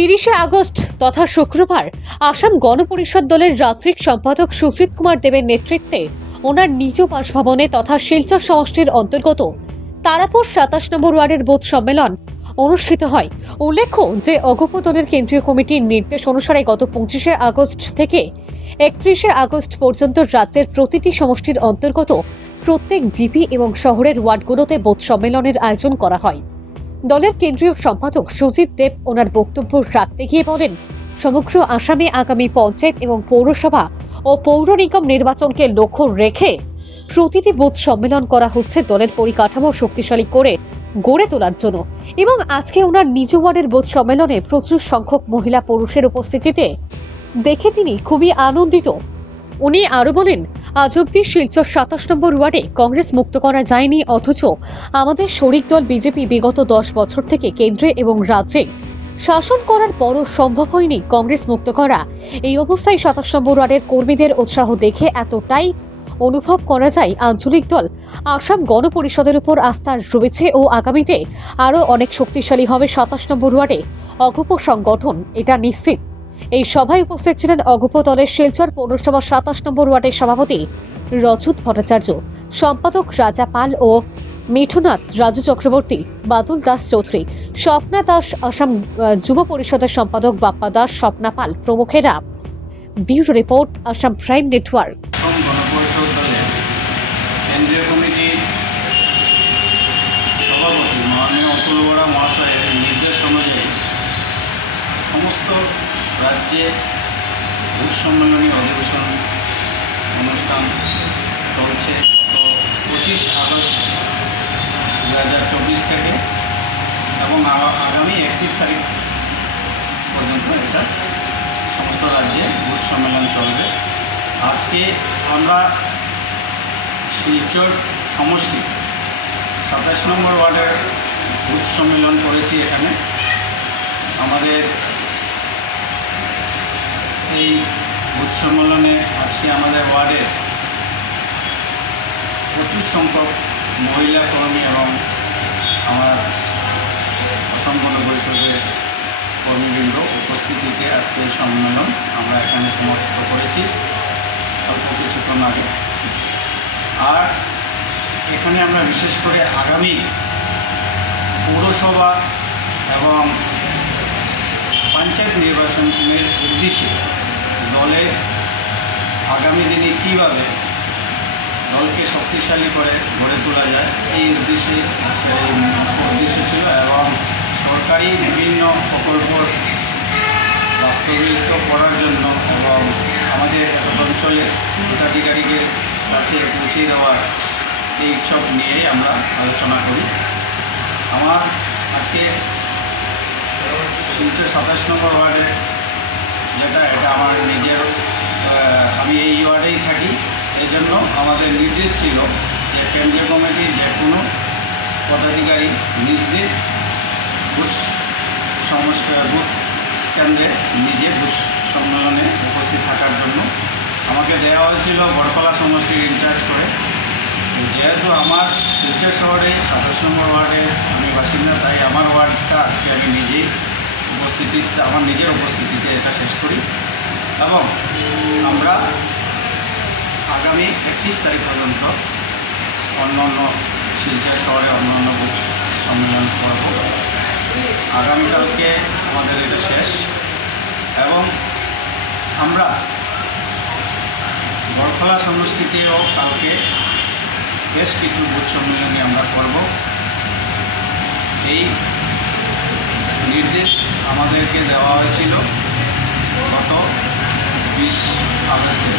30শে August তথা শুক্রবার আসাম গণপরিষদ দলের রাজ্যিক সম্পাদক সুজিত কুমার দেবের নেতৃত্বে ওনার নিজ বাসভবনে তথা শিলচর সমষ্টির অন্তর্গত তারাপুর 27 নম্বর ওয়ার্ডের বুথ সম্মেলন অনুষ্ঠিত হয়। উল্লেখ্য যে অগপ দলের কেন্দ্রীয় কমিটির নির্দেশ অনুসারে গত 25শে আগস্ট থেকে 31শে আগস্ট পর্যন্ত রাজ্যের প্রতিটি সমষ্টির অন্তর্গত প্রত্যেক জিপি এবং শহরের ওয়ার্ডগুলোতে বুথ সম্মেলনের আয়োজন করা হয়। দলের কেন্দ্রীয় সম্পাদক সুজিত দেব ওনার বক্তব্য রাখতে গিয়ে বলেন, সমগ্র আসামে আগামী পঞ্চায়েত এবং পৌরসভা ও পৌর নিগম নির্বাচনকে লক্ষ্য রেখে প্রতিটি বুথ সম্মেলন করা হচ্ছে দলের পরিকাঠামো শক্তিশালী করে গড়ে তোলার জন্য। এবং আজকে ওনার নিজ ওয়ার্ডের বুথ সম্মেলনে প্রচুর সংখ্যক মহিলা পুরুষের উপস্থিতিতে দেখে তিনি খুবই আনন্দিত। উনি আরো বলেন, আজ অব্দি শিলচর 27 নম্বর ওয়ার্ডে কংগ্রেস মুক্ত করা যায়নি, অথচ আমাদের শরিক দল বিজেপি বিগত 10 বছর থেকে কেন্দ্রে এবং রাজ্যে শাসন করার পরও সম্ভব হয়নি কংগ্রেস মুক্ত করা। এই অবস্থায় 27 নম্বর ওয়ার্ডের কর্মীদের উৎসাহ দেখে এতটাই অনুভব করা যায় আঞ্চলিক দল আসাম গণপরিষদের উপর আস্থা রয়েছে ও আগামীতে আরও অনেক শক্তিশালী হবে 27 নম্বর ওয়ার্ডে অগপ সংগঠন, এটা নিশ্চিত। এই সভায় উপস্থিত ছিলেন অগপ দলের শিলচর পৌরসভা 27 নম্বর ওয়ার্ডের সভাপতি রজত ভট্টাচার্য, সম্পাদক রাজা পাল ও মিঠুনাথ রাজু চক্রবর্তী, বাদল দাস চৌধুরী, স্বপ্না দাস, আসাম যুব পরিষদের সম্পাদক বাপ্পা দাস, স্বপ্না পাল প্রমুখেরা। Bureau report, Assam prime network. গণপরিষদ দলের কেন্দ্রীয় কমিটির সভাপতি মাননীয় অতুল বরা মহাশয়ের নির্দেশ অনুযায়ী সমস্ত রাজ্যে বুথ সম্মেলনী অধিবেশন অনুষ্ঠান চলছে। তো 25 আগস্ট 2024 থেকে এবং আগামী 31 তারিখ পর্যন্ত এটা সমস্ত রাজ্যে বুথ সম্মেলন চলবে। আজকে আমরা শিলচর সমষ্টি 27 নম্বর ওয়ার্ডের বুথ সম্মেলন করেছি। এখানে আমাদের এই বুথ সম্মেলনে আজকে আমাদের ওয়ার্ডের প্রচুর সংখ্যক মহিলা কর্মী এবং আমার অসম গণ পরিষদের কর্মীবৃন্দ উপস্থিতিতে আজকে এই সম্মেলন আমরা এখানে সমাপ্ত করেছি অল্প কিছুক্ষণ আগে। আর এখানে আমরা বিশেষ করে আগামী পৌরসভা এবং পঞ্চায়েত নির্বাচনের উদ্দেশ্যে দলের আগামী দিনে কীভাবে দলকে শক্তিশালী করে গড়ে তোলা যায় এই উদ্দেশ্যে আজকের এই উদ্দেশ্য ছিল। এবং সরকারি বিভিন্ন প্রকল্প বাস্তবায়িত করার জন্য এবং আমাদের অঞ্চলে হিতাধিকারীদের কাছে পৌঁছে দেওয়ার এই সব নিয়েই আমরা আলোচনা করি। আমার আজকে শিলচর 27 নম্বর ওয়ার্ডে এটা আমার নিজের, আমি এই ওয়ার্ডেই থাকি, এই জন্য আমাদের নির্দেশ ছিল যে কেন্দ্রীয় কমিটির যে কোনো পদাধিকারী নিজদের বুথ বুথ কেন্দ্রে নিজে বুথ সম্মেলনে উপস্থিত থাকার জন্য আমাকে দেওয়া হয়েছিল বড়খলা সমষ্টির ইনচার্জ করে। যেহেতু আমার শিলচর শহরে 27 নম্বর ওয়ার্ডে আমি বাসিন্দা, তাই আমার ওয়ার্ডটা আজকে আমি নিজেই আমার নিজের উপস্থিতিতে এটা শেষ করি এবং আমরা আগামী 31 তারিখ পর্যন্ত অন্য শিলচর শহরে অন্য বুথ সম্মেলন করব। আগামীকালকে আমাদের এটা শেষ এবং আমরা বড়খলা সমষ্টিতেও কালকে বেশ কিছু বুথ সম্মেলনী আমরা করব। এই নির্দেশ আমাদেরকে দেওয়া হয়েছিল গত 20 আগস্টে।